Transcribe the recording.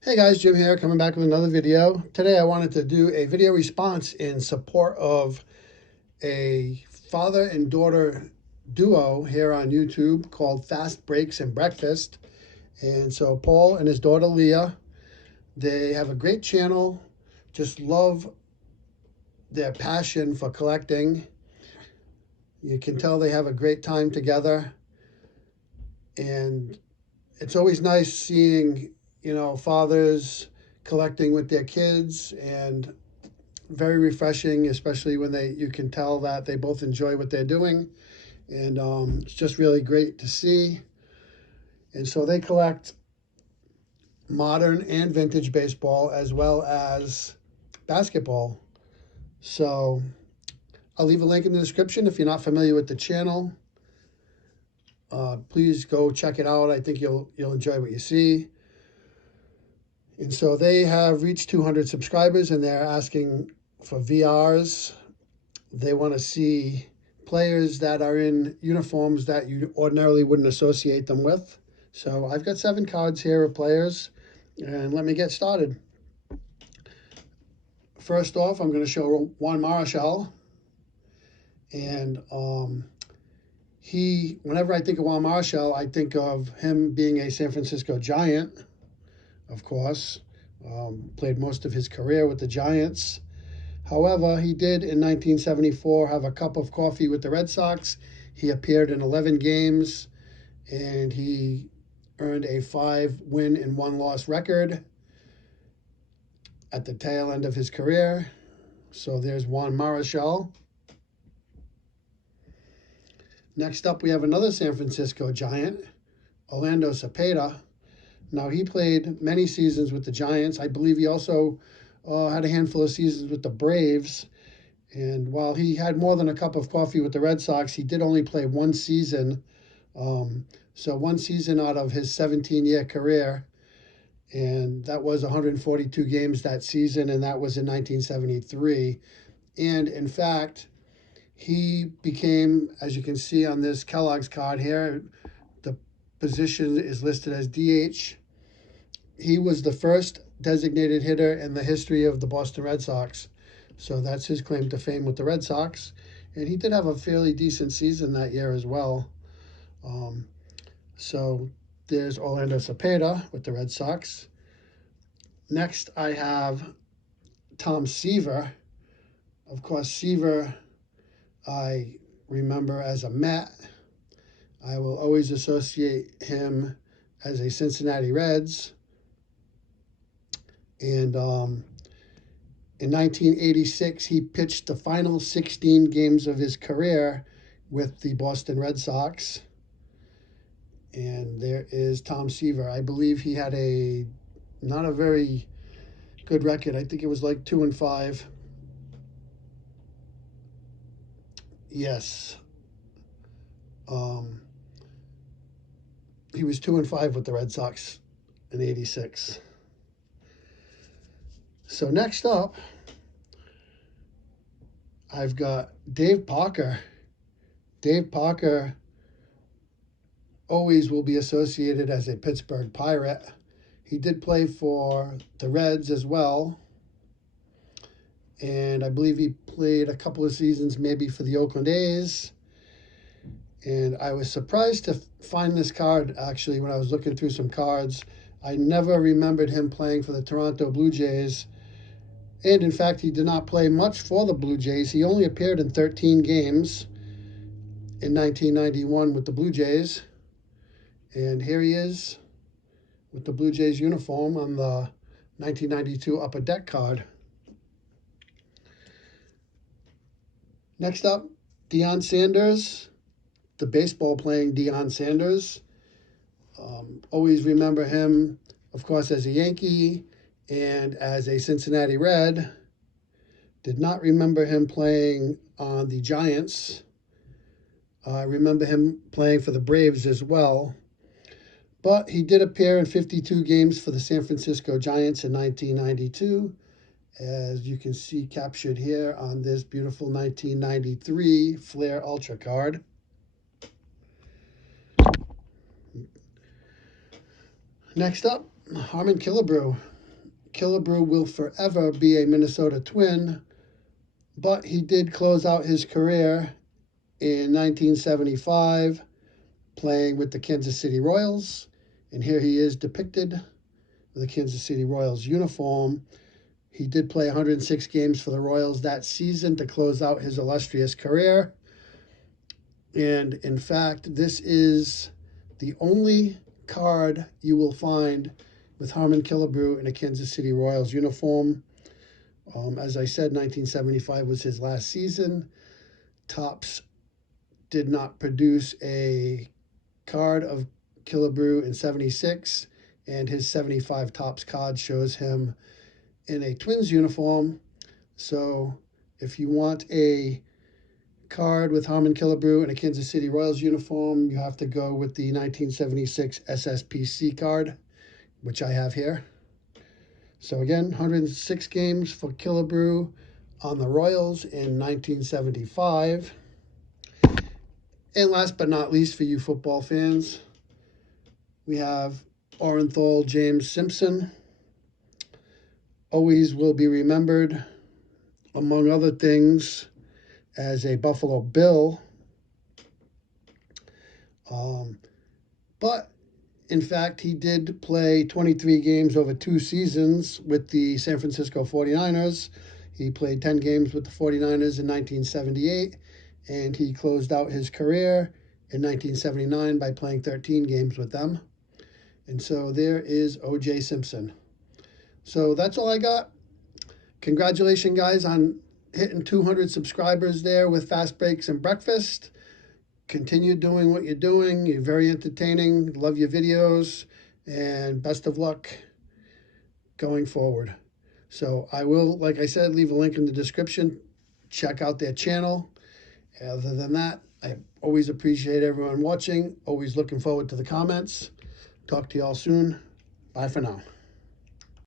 Hey guys, Jim here, coming back with another video. Today I wanted to do a video response in support of a father and daughter duo here on YouTube called Fast Breaks and Breakfast. And so Paul and his daughter Leah, they have a great channel, just love their passion for collecting. You can tell they have a great time together. And it's always nice seeing, fathers collecting with their kids, and very refreshing, especially when you can tell that they both enjoy what they're doing. And it's just really great to see. And so they collect modern and vintage baseball as well as basketball. So I'll leave a link in the description if you're not familiar with the channel. Please go check it out. I think you'll enjoy what you see. And so they have reached 200 subscribers, and they're asking for VRs. They want to see players that are in uniforms that you ordinarily wouldn't associate them with. So I've got 7 cards here of players, and let me get started. First off, I'm going to show Juan Marat. And whenever I think of Juan Marat, I think of him being a San Francisco Giant, of course. Played most of his career with the Giants. However, he did in 1974 have a cup of coffee with the Red Sox. He appeared in 11 games, and he earned a 5-win and 1-loss record at the tail end of his career. So there's Juan Marat. Next up, we have another San Francisco Giant, Orlando Cepeda. Now, he played many seasons with the Giants. I believe he also had a handful of seasons with the Braves. And while he had more than a cup of coffee with the Red Sox, he did only play one season. So one season out of his 17-year career. And that was 142 games that season, and that was in 1973. And in fact, he became, as you can see on this Kellogg's card here, the position is listed as DH. He was the first designated hitter in the history of the Boston Red Sox. So that's his claim to fame with the Red Sox. And he did have a fairly decent season that year as well. So there's Orlando Cepeda with the Red Sox. Next, I have Tom Seaver. Of course, Seaver, I remember as a Met. I will always associate him as a Cincinnati Reds. And in 1986, he pitched the final 16 games of his career with the Boston Red Sox. And there is Tom Seaver. I believe he had not a very good record. I think it was like 2-5. Yes. He was 2-5 with the Red Sox in '86. So next up, I've got Dave Parker. Dave Parker always will be associated as a Pittsburgh Pirate. He did play for the Reds as well. And I believe he played a couple of seasons maybe for the Oakland A's. And I was surprised to find this card, actually, when I was looking through some cards. I never remembered him playing for the Toronto Blue Jays. And in fact, he did not play much for the Blue Jays. He only appeared in 13 games in 1991 with the Blue Jays. And here he is with the Blue Jays uniform on the 1992 Upper Deck card. Next up, Dion Sanders, the baseball playing Dion Sanders. Always remember him, of course, as a Yankee and as a Cincinnati Red. Did not remember him playing on the Giants. I remember him playing for the Braves as well. But he did appear in 52 games for the San Francisco Giants in 1992, as you can see captured here on this beautiful 1993 Flair Ultra card. Next up, Harmon Killebrew. Killebrew will forever be a Minnesota Twin, but he did close out his career in 1975 playing with the Kansas City Royals. And here he is depicted with the Kansas City Royals uniform. He did play 106 games for the Royals that season to close out his illustrious career. And in fact, this is the only card you will find with Harmon Killebrew in a Kansas City Royals uniform. As I said, 1975 was his last season. Topps did not produce a card of Killebrew in 76, and his 75 Topps card shows him in a Twins uniform. So if you want a card with Harmon Killebrew in a Kansas City Royals uniform, you have to go with the 1976 SSPC card, which I have here. So again, 106 games for Killebrew on the Royals in 1975. And last but not least, for you football fans, we have Orenthal James Simpson. Always will be remembered, among other things, as a Buffalo Bill. But in fact, he did play 23 games over 2 seasons with the San Francisco 49ers. He played 10 games with the 49ers in 1978, and he closed out his career in 1979 by playing 13 games with them. And so there is O.J. Simpson. So that's all I got. Congratulations, guys, on hitting 200 subscribers there with Fast Breaks and Breakfast. Continue doing what you're doing. You're very entertaining. Love your videos. And best of luck going forward. So I will, like I said, leave a link in the description. Check out their channel. Other than that, I always appreciate everyone watching. Always looking forward to the comments. Talk to you all soon. Bye for now.